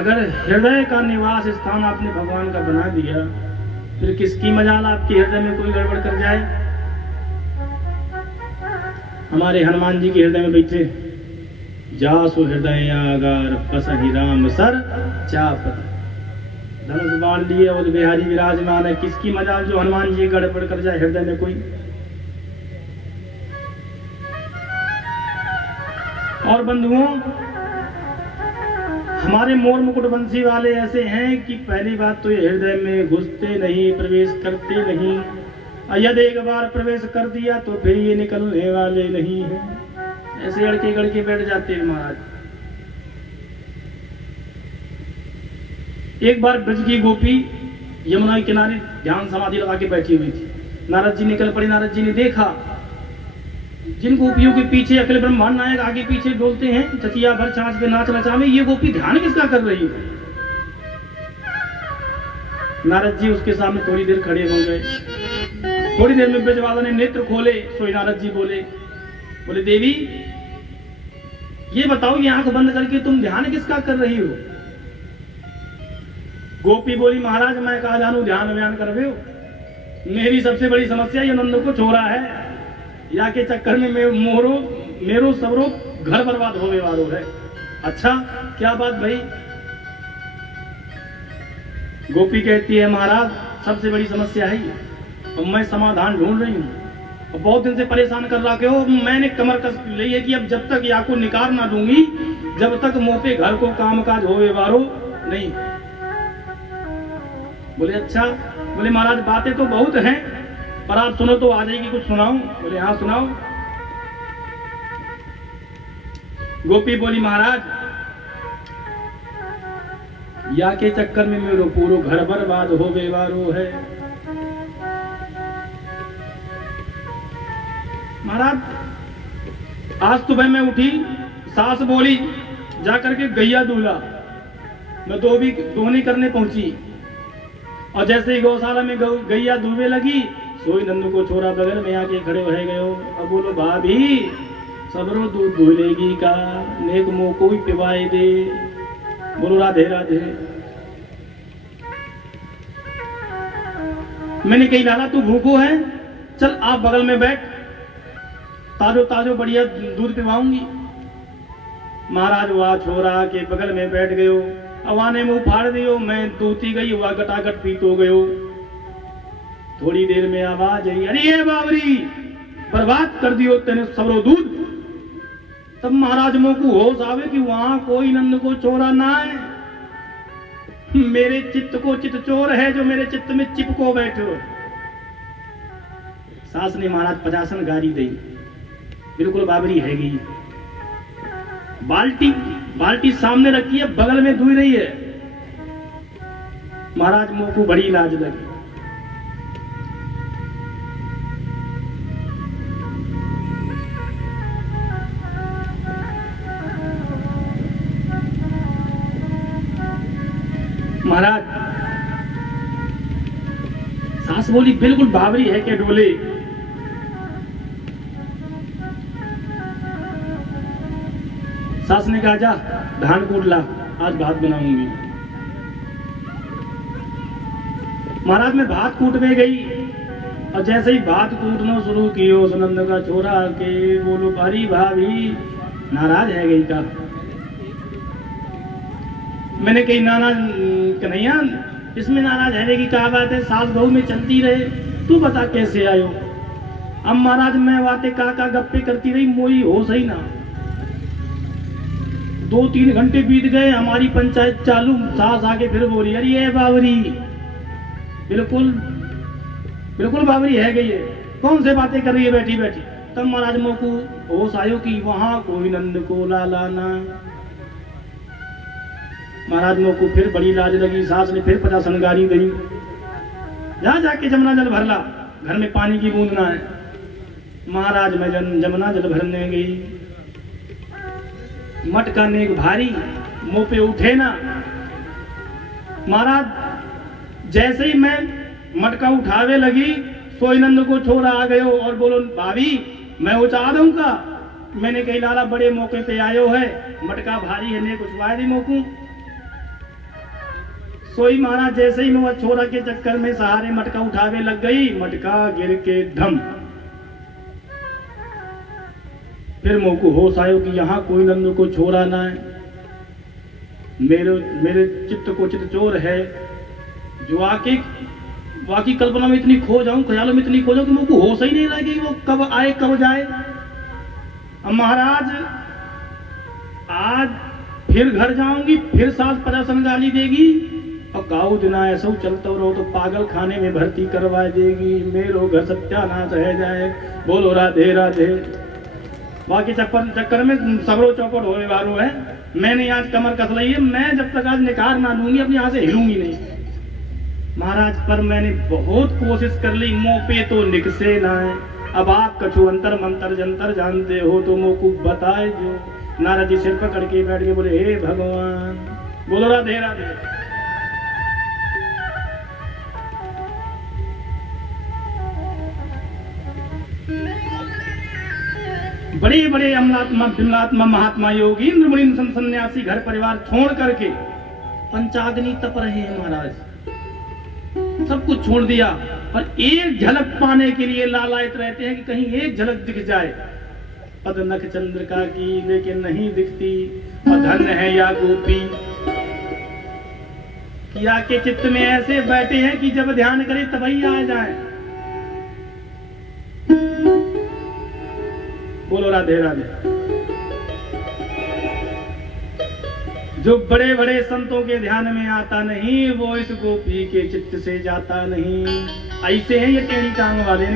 अगर हृदय का निवास स्थान आपने भगवान का बना दिया, फिर किसकी मजाल आपके हृदय में कोई गड़बड़ कर जाए। हमारे हनुमान जी के हृदय में बैठे, जासु हृदय आगार पसहि राम सर चाप, धनुष बाण लिए और बिहारी विराजमान है। किसकी मजाल जो हनुमान जी गड़बड़ कर जाए हृदय में कोई। और बंधुओं, हमारे मोर मुकुट वंशी वाले ऐसे हैं कि पहली बात तो ये हृदय में घुसते नहीं, प्रवेश करते नहीं, और यदि एक बार प्रवेश कर दिया तो फिर ये निकलने वाले नहीं है। ऐसे अड़के गड़के बैठ जाते हैं महाराज। एक बार ब्रज की गोपी यमुना के किनारे ध्यान समाधि लगा के बैठी हुई थी। नारद जी निकल पड़े। नारद जी ने देखा जिन गोपियों के पीछे अखिल ब्रह्मांड नायक आगे पीछे डोलते हैं, चचिया भर छाछ पे नाच नचावे, ये गोपी ध्यान किसका कर रही है। नारद जी उसके सामने थोड़ी देर खड़े हो गए। थोड़ी देर में ब्रजवाला ने नेत्र खोले। सोई नारद जी बोले देवी ये बताओ, ये आंख बंद करके तुम ध्यान किसका कर रही हो। गोपी बोली महाराज मैं कहा जानू ध्यान व्यान कर रहे हो। मेरी सबसे बड़ी समस्या ये नंद को छोड़ा है, या के चक्कर में मेरो सबरो घर बर्बाद होने वालों है। अच्छा क्या बात भाई। गोपी कहती है महाराज सबसे बड़ी समस्या है ये, और मैं समाधान ढूंढ रही हूँ, और बहुत दिन से परेशान कर रखे हो। मैंने कमर कस ली है कि अब जब तक या को निकार ना दूंगी, जब तक मुंह पे घर को काम काज होवे वारो नहीं। बोले अच्छा। बोले महाराज बातें तो बहुत हैं, पर आप सुनो तो आ जाएगी, कुछ सुनाऊं। बोले हाँ सुनाओ। गोपी बोली महाराज या के चक्कर में मेरो पूरो घर बर्बाद हो बेवारो है। महाराज आज सुबह मैं उठी, सास बोली जाकर के गैया दूल्हा, मैं दोहनी करने पहुंची, और जैसे ही गौशाला में गैया दूबे लगी, सोई नंद को छोरा बगल में आके खड़े रह गए। अब बोलो भाभी सबरो दूध धुलेगी का, नेक मुंह को भी पिवाए दे। बोलो राधे राधे। मैंने कही लाला तू भूखो है, चल आप बगल में बैठ, ताजो ताजो बढ़िया दूध पिवाऊंगी। महाराज वहा छोरा के बगल में बैठ गयो, अवाने मुंह फाड़ दियो, मैं दूती गई हुआ गटागट पीत हो गयो। थोड़ी देर में आवाज आई, अरे ये बावरी बर्बाद कर दियो तेने सबरो दूध। तब महाराज मोह को होश आवे कि वहां कोई नंद को चोरा ना है, मेरे चित्त को चित्त चोर है जो मेरे चित्त में चिपको बैठो। सास ने महाराज 50 गारी दी, बिल्कुल बाबरी है गई। बाल्टी सामने रखी है, बगल में धुई रही है। महाराज मोह को बड़ी लाज लगी। महाराज सास बोली बिल्कुल बाबरी है के डोले। सास ने कहा जा धान कूट ला, आज भात बनाऊंगी। महाराज में भात कूटने गई, और जैसे ही भात कूटना शुरू कियो, सुनंद का छोरा के बोलो भारी भाभी नाराज है गई का। मैंने कही नाना कन्हैया इसमें नाराज है की क्या बात है, सास बहू में चलती रहे, तू बता कैसे आयो। अब महाराज मैं बातें का गप्पे करती रही, मोई हो सही ना। 2-3 घंटे बीत गए, हमारी पंचायत चालू। सास आके फिर बोली अरे ये बावरी बिल्कुल बावरी है गई है, कौन से बातें कर रही है बैठी बैठी। तब महाराज मोह को होश आयो कि वहां कोई नंद को लाना। महाराज मोह को फिर बड़ी लाज लगी। सास ने फिर 50 गारी दी, जाके जमुना जल भरला, घर में पानी की बूंद ना है। महाराज मैं जमुना जल भरने गई, मटका नेक भारी मुंह पे उठे ना। महाराज जैसे ही मैं मटका उठावे लगी, सोई नंद को छोरा आ गयो और बोलो भाभी मैं उठा दूंगा। मैंने कही लाला बड़े मौके पे आयो है, मटका भारी है ने कुछ वायदी मोकू। सोई महाराज जैसे ही मैं छोरा के चक्कर में सहारे मटका उठावे लग गई, मटका गिर के धम। फिर मुंह को होश आयो कि यहाँ कोई नंद को छोरा ना है, मेरे चित्त को चित्त चोर है, जो आके वाकई कल्पना में इतनी खो जाऊं, ख्यालों में इतनी खो जाऊं कि मुझको होश ही नहीं रहा कि वो कब आए कब जाए। अब महाराज आज फिर घर जाऊंगी, फिर सास पचासन गाली देगी, और काऊ दिना ऐसा चलता रहो तो पागल खाने में भर्ती करवा देगी, मेरो घर सत्यानाश रह जाए। बोलो राधे राधे। बाकी चक्कर में सबरो चौपट होने वालों है। मैंने आज कमर कस ली है, मैं जब तक आज निकार ना लूंगी अपनी यहाँ से हिलूंगी नहीं महाराज। पर मैंने बहुत कोशिश कर ली, मुंह पे तो निकसे ना है। अब आप कछु अंतर मंतर जंतर जानते हो तो मुँह को बताए जो। नारद जी सिर पकड़ के बैठ के बोले, हे भगवान। बोलो राधे राधे। बड़े बड़े अमलात्मा विमलात्मा महात्मा योगी इंद्र मुनि सन्यासी घर परिवार छोड़ करके पंचाग्नि तप रहे हैं महाराज। सब कुछ छोड़ दिया, पर एक झलक पाने के लिए लालायित रहते हैं कि कहीं एक झलक दिख जाए पद नख चंद्रिका की, लेकिन नहीं दिखती। और धन्य है या गोपी कि आके चित्त में ऐसे बैठे हैं कि जब ध्यान करे तभी आ जाए। बोलो राधे राधे। जो बड़े बड़े संतों के ध्यान में आता नहीं, वो इस गोपी के चित्त से जाता नहीं। ऐसे हैं ये टेढ़ी टांग वाले।